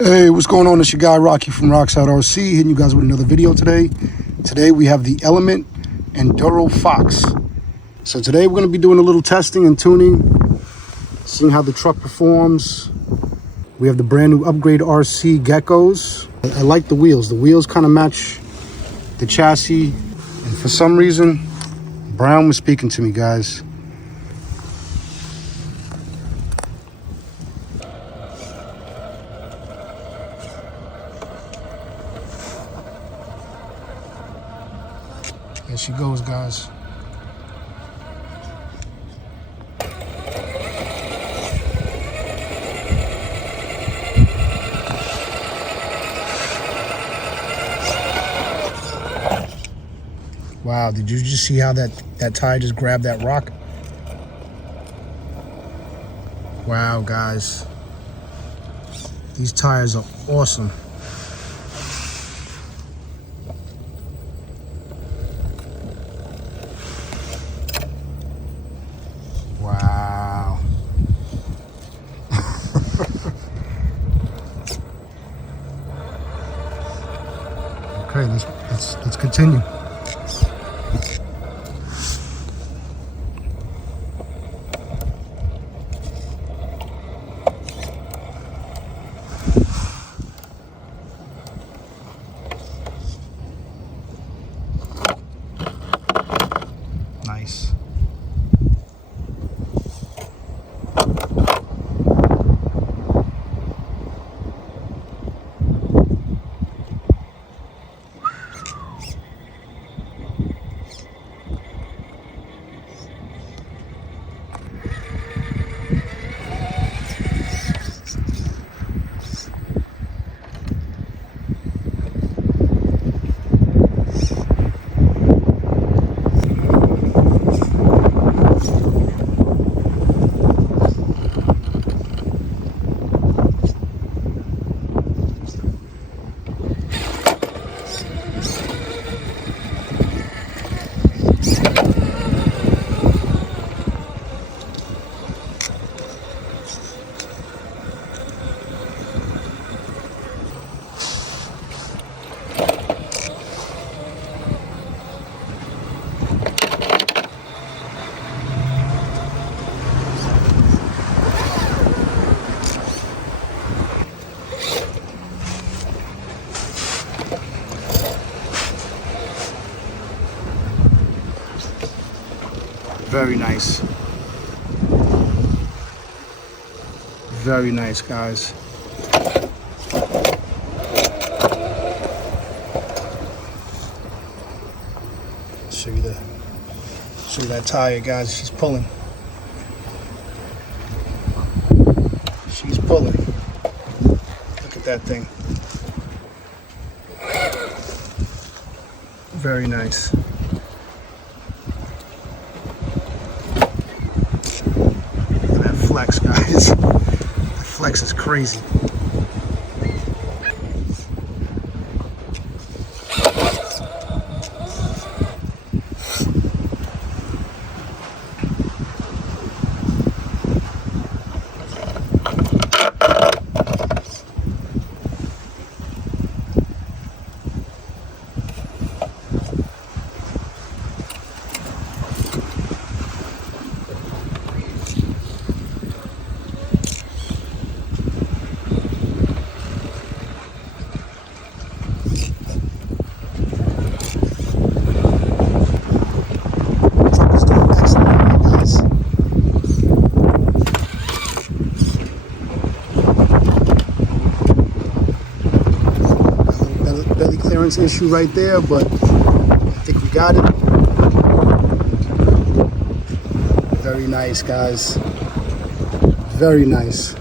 Hey, what's going on? It's your guy Rocky from Rockside RC, hitting you guys with another video today. Today we have the Element Enduro Fox. So today we're going to be doing a little testing and tuning, seeing how the truck performs. We have the brand new upgrade RC Geckos. I like the wheels. The wheels kind of match the chassis. And for some reason, Brown was speaking to me, guys. There she goes, guys. Wow, did you just see how that tire just grabbed that rock? Wow, guys. These tires are awesome. Wow. Okay, let's continue. Nice. Very nice. Very nice, guys. Show you that tire, guys. She's pulling. She's pulling. Look at that thing. Very nice. Flex, guys. The flex is crazy. Clearance issue right there, but I think we got it. Very nice, guys. Very nice.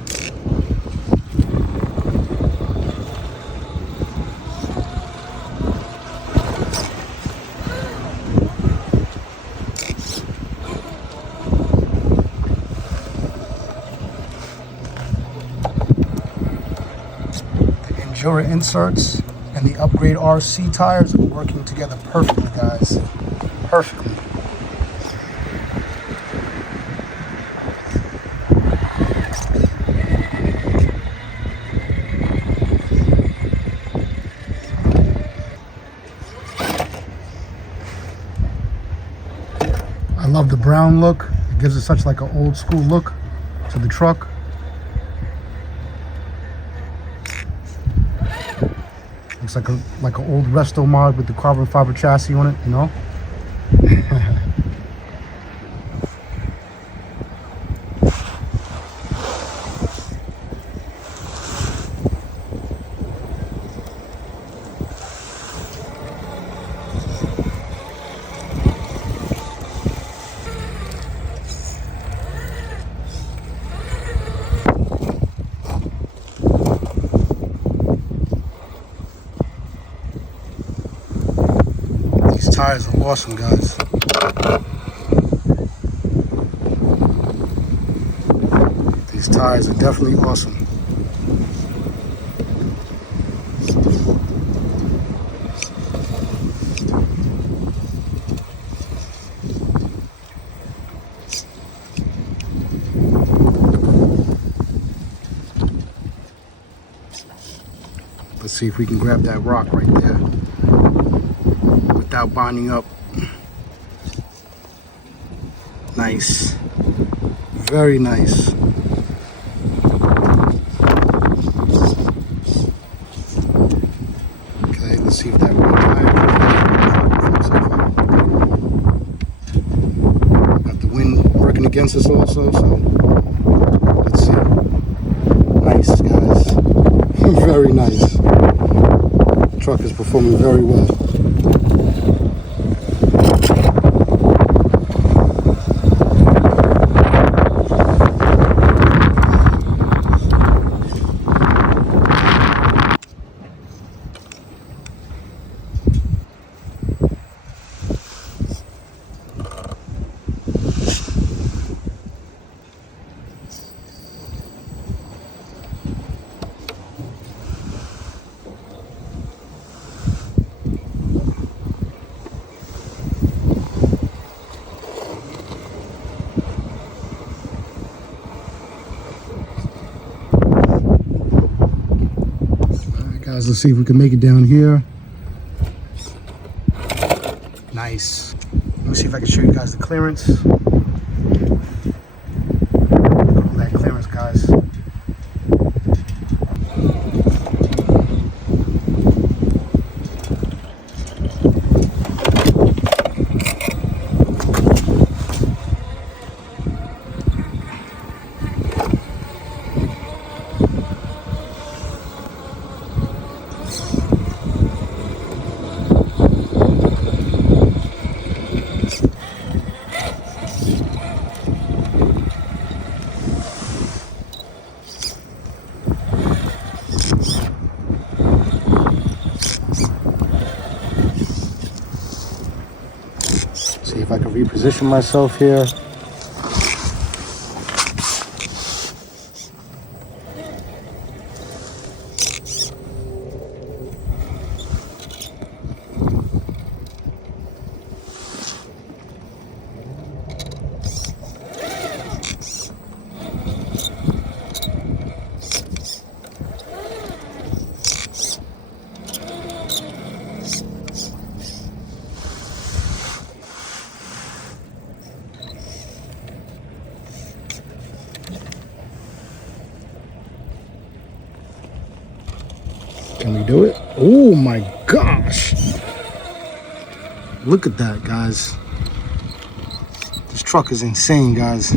The Enduro inserts and the upgrade RC tires are working together perfectly, guys. Perfectly. love the brown look. It gives it such like an old school look to the truck. Looks like an old resto mod with the carbon fiber chassis on it, you know. These tires are awesome, guys. These tires are definitely awesome. Let's see if we can grab that rock right there without binding up. Nice. Very nice. Okay, let's see if that rock tire. Got the wind working against us also, so let's see. Nice, guys. Very nice. The truck is performing very well. Guys, let's see if we can make it down here. Nice. Let me see if I can show you guys the clearance. Look at all that clearance, guys. See if I can reposition myself here. Can we do it? Oh my gosh. Look at that, guys. This truck is insane, guys.